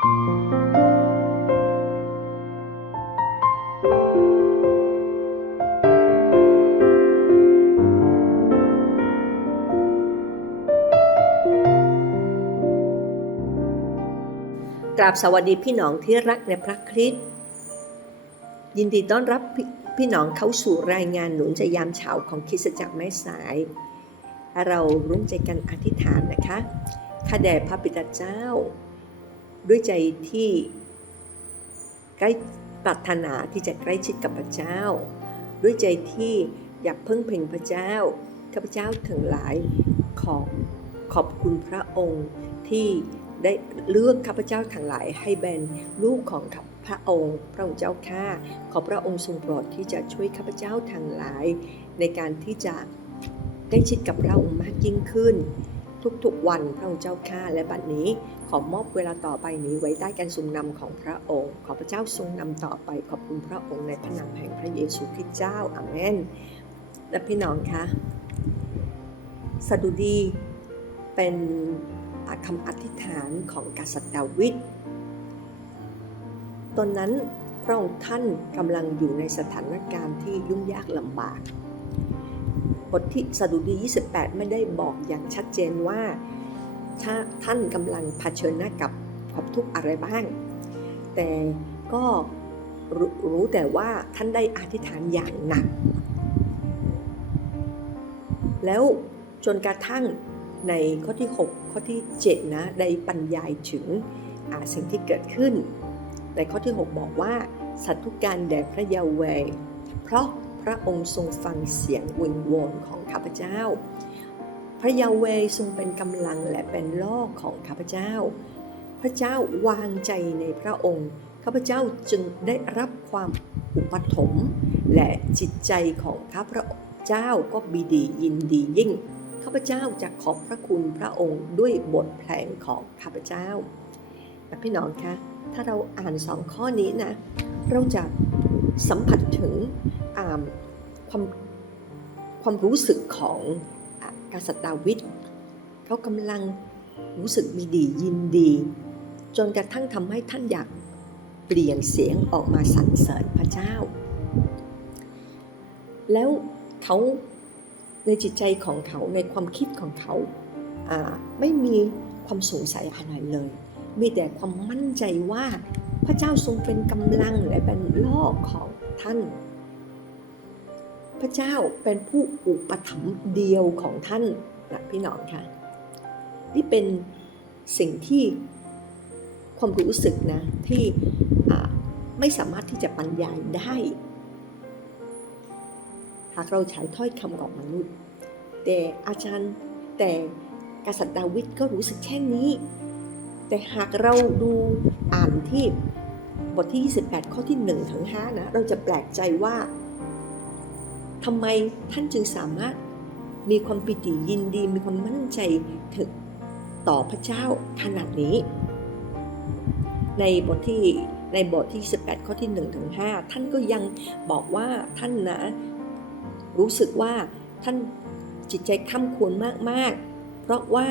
กราบสวัสดีพี่น้องที่รักในพระคริสต์ยินดีต้อนรับพพี่น้องเข้าสู่รายงานหนุนใจยามเช้าของคริสตจักรแม่สาย เราร่วมใจกันอธิษฐานนะคะข้าแด่พระบิดาเจ้า ด้วยใจที่ใกล้ปรารถนาที่จะใกล้ชิดกับพระเจ้า ด้วยใจที่อยากพึ่งพิงพระเจ้าข้าพเจ้าถึงหลายขอขอบคุณพระองค์ที่ได้เลือกข้าพเจ้าทั้งหลายให้เป็นลูกของพระองค์พระองค์เจ้าข้าขอพระองค์ทรงโปรดที่จะช่วยข้าพเจ้าทั้งหลาย ในการที่จะได้ชิดกับพระองค์มากยิ่งขึ้น ทุกๆวันพระองค์เจ้าข้าและบัดนี้ขอมอบเวลาต่อไปนี้ไว้ใต้การทรงนำของพระองค์ ขอพระเจ้าทรงนำต่อไปขอบคุณพระองค์ในพระนามแห่งพระเยซูคริสต์เจ้าอาเมนและพี่น้องคะสดุดีเป็นคำอธิษฐานของกษัตริย์ดาวิดตอนนั้นพระองค์ท่านกำลังอยู่ในสถานการณ์ที่ยุ่งยากลำบาก บทที่สดุดี 28 ไม่ได้บอกอย่างชัดเจนว่าถ้าท่านกำลังเผชิญหน้ากับความทุกข์อะไรบ้าง แต่ก็รู้แต่ว่าท่านได้อธิษฐานอย่างหนัก แล้วจนกระทั่งในข้อที่ 6 ข้อที่ 7 นะได้บรรยายถึงสิ่งที่เกิดขึ้น ในข้อที่ 6 บอกว่าสัตว์ทุกการแด่พระยาเวเพราะ พระองค์ทรงฟังเสียงวิงวอนของข้าพเจ้า พระยาเวทรงเป็นกำลังและเป็นล่อของข้าพเจ้า พระเจ้าวางใจในพระองค์ข้าพเจ้าจึงได้รับความอุปถัมภ์และจิตใจของข้าพระเจ้าก็บีดียินดียิ่งข้าพเจ้าจะขอบพระคุณพระองค์ด้วยบทเพลงของข้าพเจ้าและพี่น้องคะถ้าเราอ่านสองข้อนี้นะ เราจะสัมผัสถึง ความความรู้สึกของกษัตริย์ดาวิดเขากำลังรู้สึกมีดียินดี จนกระทั่งทำให้ท่านอยากเปลี่ยนเสียงออกมาสรรเสริญพระเจ้า แล้วเขาในจิตใจของเขาในความคิดของเขาไม่มีความสงสัยอะไรเลย มีแต่ความมั่นใจว่าพระเจ้าทรงเป็นกำลังและเป็นล่อของท่าน พระเจ้าเป็นผู้อุปถัมภ์เดียวของท่านนะพี่น้องคะนี่เป็นสิ่งที่ความรู้สึกนะที่ไม่สามารถที่จะบรรยายได้ หากเราใช้ถ้อยคำของมนุษย์ แต่อาจารย์แต่กษัตริย์ดาวิดก็รู้สึกแค่นี้ แต่หากเราดูอ่านที่บทที่ 28 ข้อที่1ถึง5นะ เราจะแปลกใจว่า ทำไมท่านจึงสามารถมีความปิติยินดีมีความมั่นใจถึงต่อพระเจ้าขนาดนี้ ในบทที่ในบทที่ 18 ข้อที่ 1 ถึง 5 ท่านก็ยังบอกว่าท่านนะรู้สึกว่าท่านจิตใจข้ามควรมาก ๆ เพราะว่า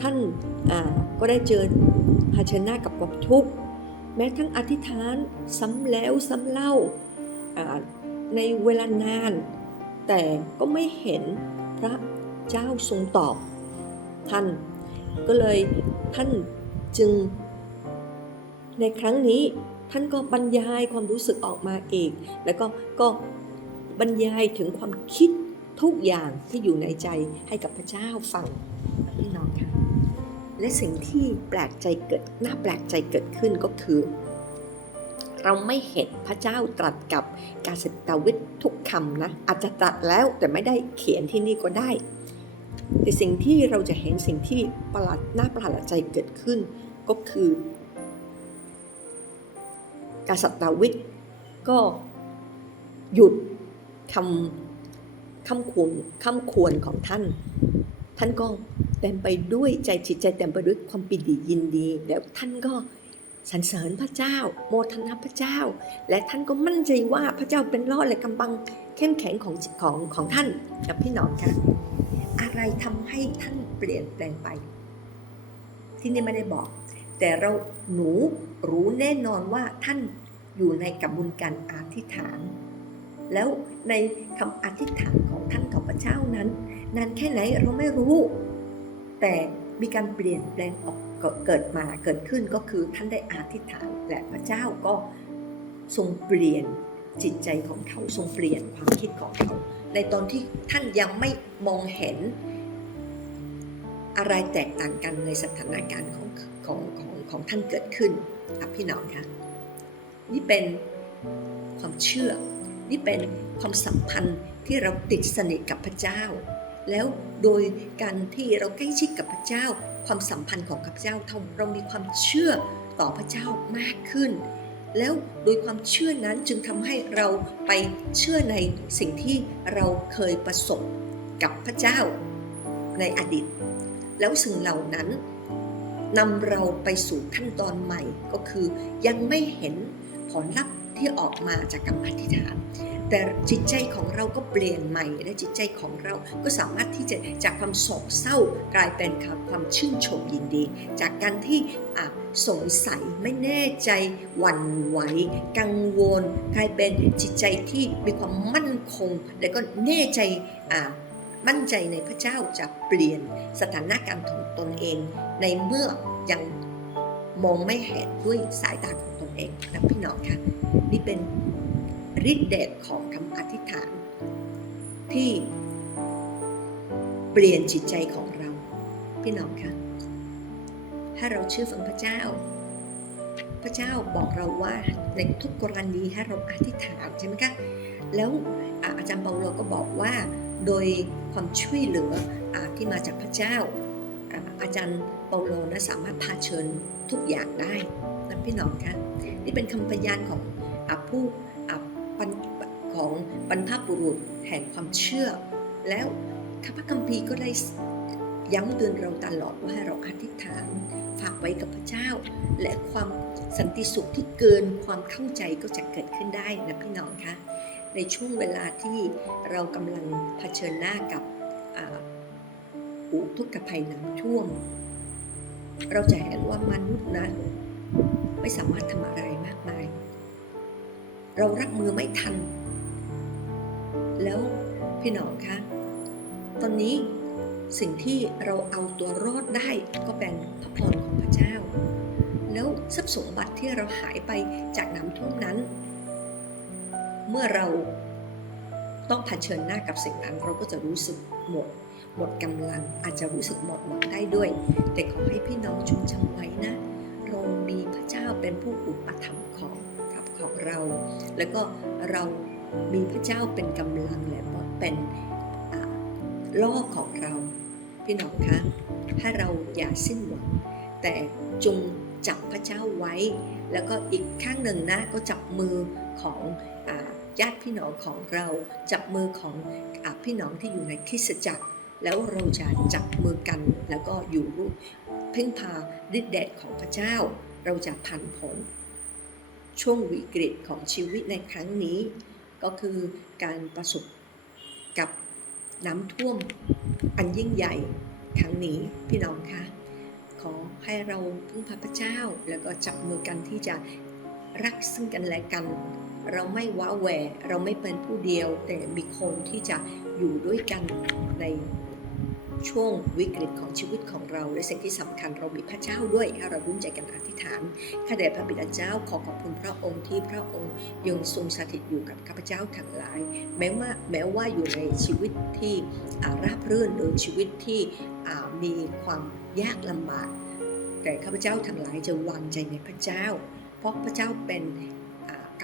ท่านก็ได้เจอภาชนะกับความทุกข์ แม้ทั้งอธิษฐานซ้ำแล้วซ้ำเล่า ในเวลานาน แต่ก็ไม่เห็นพระเจ้าทรงตอบ ท่านก็เลยท่านจึง ในครั้งนี้ท่านก็บรรยายความรู้สึกออกมาเอง แล้วก็ก็บรรยายถึงความคิดทุกอย่างที่อยู่ในใจให้กับพระเจ้าฟังพี่น้องค่ะและสิ่งที่แปลกใจเกิดน่าแปลกใจเกิดขึ้นก็คือ เราไม่เห็นพระเจ้าตรัสกับกาเซตาวิดทุกคำนะ อาจจะตรัสแล้วแต่ไม่ได้เขียนที่นี่ก็ได้ แต่สิ่งที่เราจะเห็นสิ่งที่ประหลาดน่าประหลาดใจเกิดขึ้น ก็คือกษัตริย์ดาวิดก็หยุดคำคำควรคำควรของท่าน ท่านก็เต็มไปด้วยใจจิตใจเต็มไปด้วยความปิติยินดี แล้วท่านก็ สรรเสริญพระเจ้า โมทนาพระเจ้า และท่านก็มั่นใจว่าพระเจ้าเป็นรอดและกำบังเข้มแข็งของของของท่านกับพี่น้องกันอะไรทำให้ท่านเปลี่ยนแปลงไป ที่นี่ไม่ได้บอก แต่เราหนูรู้แน่นอนว่าท่านอยู่ในกระบวนการอธิษฐาน แล้วในคำอธิษฐานของท่านต่อพระเจ้านั้น นานแค่ไหนเราไม่รู้ แต่ มีการเปลี่ยนแปลงออกเกิดมาเกิดขึ้นก็คือท่านได้อธิษฐานและพระเจ้าก็ทรงเปลี่ยนจิตใจของเขาทรงเปลี่ยนความคิดของเขา ในตอนที่ท่านยังไม่มองเห็น อะไรแตกต่างกันในสถานการณ์ของของของของท่านเกิดขึ้นครับพี่น้องคะนี่เป็นความเชื่อ นี่เป็นความสัมพันธ์ที่เราติดสนิทกับพระเจ้า แล้วโดยการที่เราใกล้ชิดกับพระเจ้า ความสัมพันธ์ของพระเจ้าทำเรามีความเชื่อต่อพระเจ้ามากขึ้น แล้วโดยความเชื่อนั้นจึงทำให้เราไปเชื่อในสิ่งที่เราเคยประสบกับพระเจ้าในอดีต แล้วสิ่งเหล่านั้นนำเราไปสู่ขั้นตอนใหม่ก็คือยังไม่เห็นผลลัพธ์ที่ออกมาจากการอธิษฐาน แต่จิตใจของเราก็เปลี่ยนใหม่ และจิตใจของเราก็สามารถที่จะจากความโศกเศร้ากลายเป็นความชื่นชมยินดี จากการที่สงสัยไม่แน่ใจหวั่นไหว กังวล กลายเป็นจิตใจที่มีความมั่นคง และก็แน่ใจมั่นใจในพระเจ้าจะเปลี่ยนสถานการณ์ของตนเอง ในเมื่อยังมองไม่เห็นด้วยสายตาของตนเองนะพี่น้องค่ะนี่เป็น ฤทธิ์เดชของคำอธิษฐาน ที่เปลี่ยนจิตใจของเรา พี่น้องคะถ้าเราเชื่อฟังพระเจ้า พระเจ้าบอกเราว่าในทุกกรณีให้เราอธิษฐานใช่ไหมคะแล้วอาจารย์เปาโลก็บอกว่า โดยความช่วยเหลืออที่มาจากพระเจ้า อาจารย์เปาโลนะสามารถพาเชิญทุกอย่างได้นะพี่น้องคะนี่เป็นคำพยานของอผู้ ของบรรพบุรุษแห่งความเชื่อ แล้วข้าพระคัมภีร์ก็ได้ย้ำเตือนเราตลอดว่าเราอธิษฐานฝากไว้กับพระเจ้า และความสันติสุขที่เกินความเข้าใจก็จะเกิดขึ้นได้นะพี่น้องคะในช่วงเวลาที่เรากำลังเผชิญหน้ากับอ่าอุทกภัยน้ำท่วม เราจะเห็นว่ามนุษย์นะไม่สามารถทำอะไรมากมาย เรารับมือไม่ทัน แล้วพี่น้องคะตอนนี้สิ่งที่เราเอาตัวรอดได้ก็เป็นพระพรของพระเจ้า แล้วทรัพย์สมบัติที่เราหายไปจากน้ำท่วมนั้น เมื่อเราต้องเผชิญหน้ากับสิ่งนั้นเราก็จะรู้สึกหมด หมดกำลังอาจจะรู้สึกหมดหวังได้ด้วย แต่ขอให้พี่น้องจงจำไว้นะ เรามีพระเจ้าเป็นผู้อุปถัมภ์ของ ของเรา แล้วก็เรามีพระเจ้าเป็นกำลังและเป็นล่อของเรา พี่น้องคะถ้าเราอย่าสิ้นหวัง แต่จงจับพระเจ้าไว้ แล้วก็อีกข้างหนึ่งนะก็จับมือของญาติพี่น้องของเรา จับมือของอพี่น้องที่อยู่ในคริสตจักร แล้วเราจะจับมือกันแล้วก็อยู่ร่วมพึ่งพาฤทธิ์เดชของพระเจ้า เราจะผ่านพ้น ช่วงวิกฤตของชีวิตในครั้งนี้ ก็คือการประสบกับน้ำท่วมอันยิ่งใหญ่ครั้งนี้พี่น้องคะขอให้เราพึ่งพาพระเจ้าแล้วก็จับมือกันที่จะรักซึ่งกันและกัน เราไม่ว้าแหวเราไม่เป็นผู้เดียว แต่มีคนที่จะอยู่ด้วยกันใน ช่วงวิกฤตของชีวิตของเรา และสิ่งที่สำคัญเรามีพระเจ้าด้วยให้เราร่วมใจกันอธิษฐานข้าแต่พระบิดาเจ้าขอขอบคุณพระองค์ที่พระองค์ยังทรงสถิตอยู่กับข้าพเจ้าทั้งหลาย แม้ว่าแม้ว่าอยู่ในชีวิตที่อ่าราบรื่นหรือชีวิตที่อ่ามีความยากลำบาก แต่ข้าพเจ้าทั้งหลายจะวางใจในพระเจ้า เพราะพระเจ้าเป็น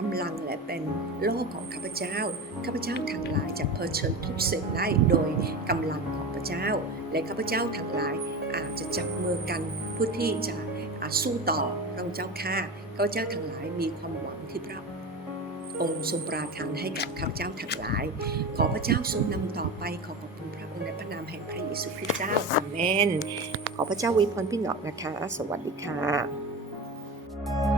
กำลังและเป็นโลกของข้าพเจ้า ข้าพเจ้าทั้งหลายจะเผชิญทุกสิ่งได้โดยกำลังของพระเจ้า และข้าพเจ้าทั้งหลายอาจจะจับมือกันเพื่อที่จะสู้ต่อพระเจ้าค่ะข้าพเจ้าทั้งหลายมีความหวังที่พระองค์ทรงปราทานให้กับข้าพเจ้าทั้งหลาย ขอพระเจ้าทรงนำต่อไป ขอขอบคุณพระองค์ในพระนามแห่งพระเยซูคริสต์เจ้าอาเมน ขอพระเจ้าวยพรพี่น้องนะคะ สวัสดีค่ะ